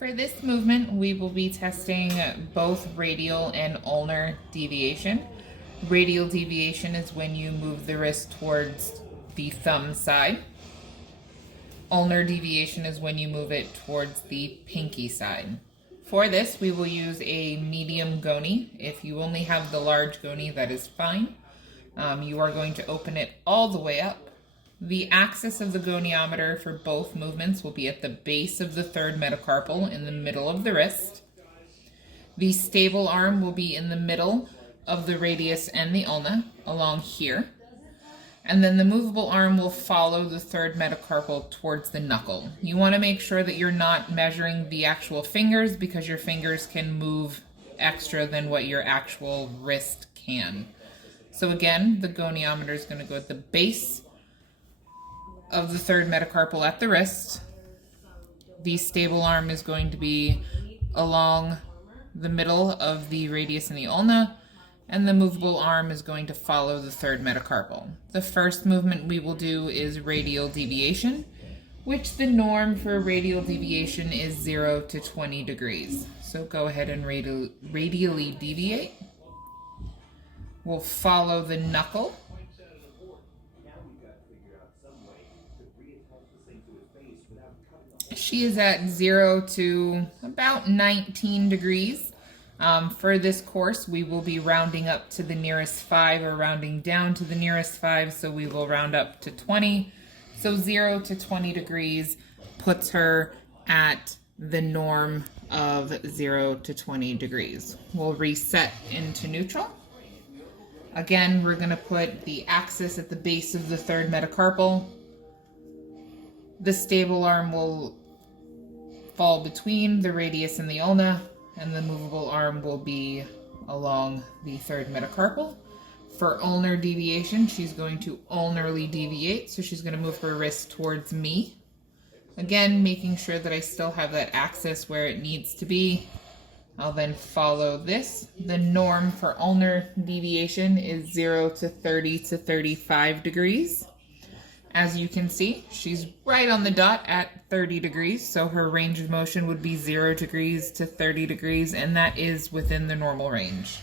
For this movement, we will be testing both radial and ulnar deviation. Radial deviation is when you move the wrist towards the thumb side. Ulnar deviation is when you move it towards the pinky side. For this, we will use a medium goni. If you only have the large goni, that is fine. You are going to open it all the way up. The axis of the goniometer for both movements will be at the base of the third metacarpal in the middle of the wrist. The stable arm will be in the middle of the radius and the ulna, along here. And then the movable arm will follow the third metacarpal towards the knuckle. You want to make sure that you're not measuring the actual fingers because your fingers can move extra than what your actual wrist can. So again, the goniometer is going to go at the base of the third metacarpal at the wrist. The stable arm is going to be along the middle of the radius and the ulna, and the movable arm is going to follow the third metacarpal. The first movement we will do is radial deviation, which the norm for radial deviation is 0 to 20 degrees. So go ahead and radially deviate. We'll follow the knuckle. She is at 0 to about 19 degrees. For this course, we will be rounding up to the nearest 5 or rounding down to the nearest 5, so we will round up to 20. So 0 to 20 degrees puts her at the norm of 0 to 20 degrees. We'll reset into neutral. Again, we're going to put the axis at the base of the third metacarpal. The stable arm will fall between the radius and the ulna, and the movable arm will be along the third metacarpal. For ulnar deviation, she's going to ulnarly deviate, so she's going to move her wrist towards me. Again, making sure that I still have that axis where it needs to be. I'll then follow this. The norm for ulnar deviation is 0 to 30 to 35 degrees. As you can see, she's right on the dot at 30 degrees, so her range of motion would be 0 degrees to 30 degrees, and that is within the normal range.